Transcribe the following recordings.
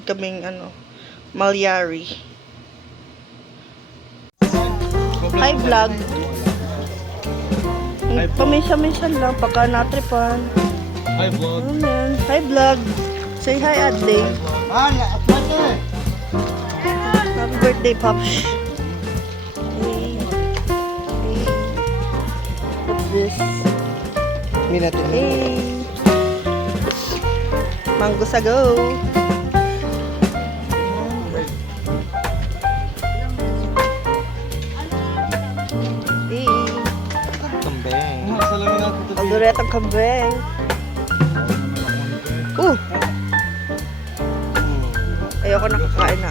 manonood kaming Malyari. Hi vlog. Paminsan-minsan lang pagka natripan. Hi vlog. Ayan. Hi vlog. Say hi Adley. Happy birthday Pops. Hey. Hey. What's this? Hey. Mango sago. Hey. Kambeng. Kalduretang kambeng. Ayoko nakakain na.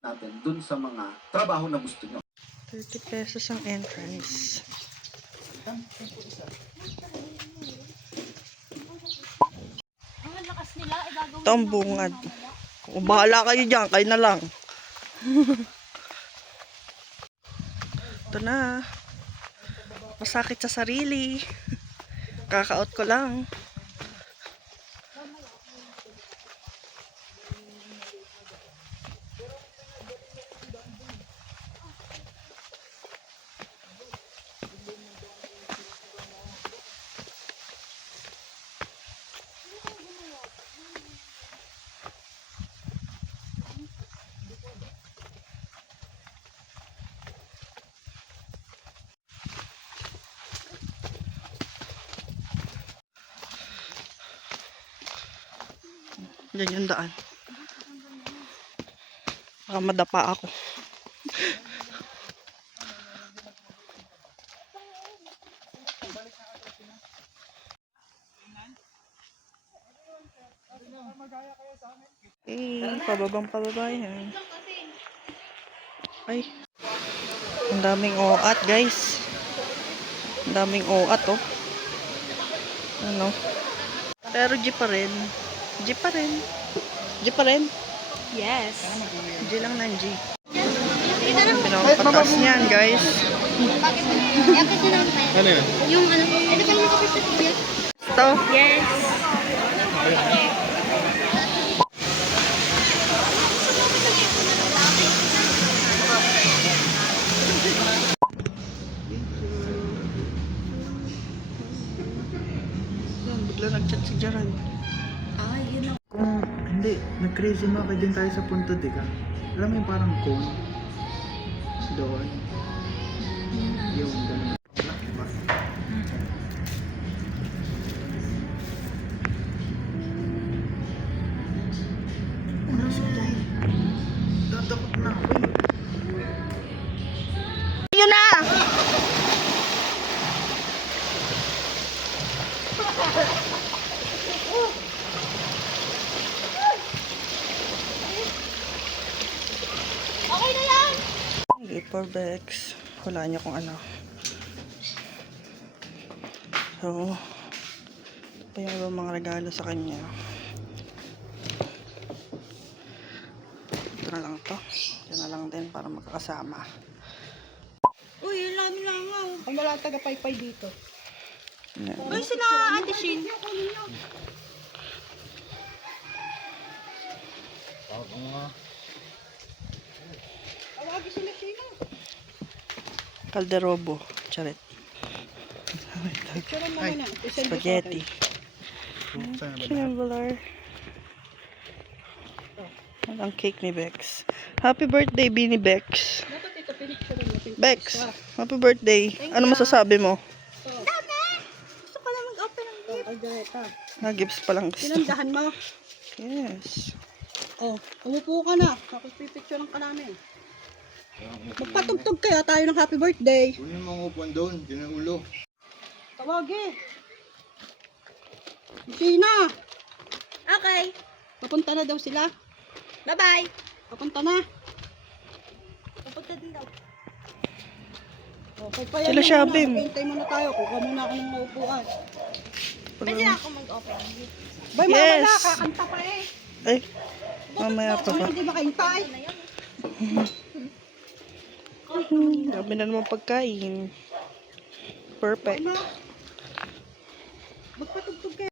Natin dun sa mga trabaho na gusto nyo. 30 pesos ang entrance. Ito ang bungad. Kung bahala kayo dyan, kayo na lang. Ito na. Masakit sa sarili. Kakaot ko lang. Yan yung daan. Baka madapa ako. Pababa yan. Ay. Ang daming oat, guys. Ang daming oat, oh. Ano? Pero G pa rin. G pa rin. G pa rin. Yes. G lang ng G. Pinakapatas niyan, guys. Ano yun? Yung ano, ito pa yung sa kuya. Ito. Yes. Bigla nag-chat si Gerald. Kung hindi, nag-crazy maki din tayo sa Punto Diga. Alam mo yung parang cone? Doon. Yung ganun. Diba? Oras ito eh. Dadakot na ako eh. Yun na! Okay na yan! Paper bags. Wala niya kung ano. So, ito yung ibang mga regalo sa kanya. Ito na lang to. Ito na lang din para magkakasama. Uy, yung lamin langaw. Ang wala taga-paypay dito. Yan. Uy, sila Ate Shin. Awagi sila Sheena. Calderobo. Charet. Picture mo muna. Spaghetti. Kinembalar. Ang cake ni Bex. Happy birthday, Bini Bex. Dapat ito Pinicture mo. Bex, happy birthday. Ano masasabi mo? Gusto ko na mag-open ng gift. Ay, Direta. Gifts pa lang gusto. Sinandahan mo. Yes. Oh, umupo ka na. Tapos pipicturean ka namin. Magpatugtog kaya tayo ng happy birthday. Kunin mo ang upuan doon. Yun ang ulo. Tawagi. Sheena, Okay. papunta na daw sila. Bye-bye. Papunta na. Papunta din daw. Okay, Sila siya, Bim. Hintay muna tayo. Kuha muna ako ng upuan. Pwede na ako mag-open ng gift. Bay, Yes. mamala. Kakanta pa eh. Ay, mamaya pa Kung ba? hindi makahintay. Dami na naman pagkain. Perfect. Ano? Magpatugtog kayo.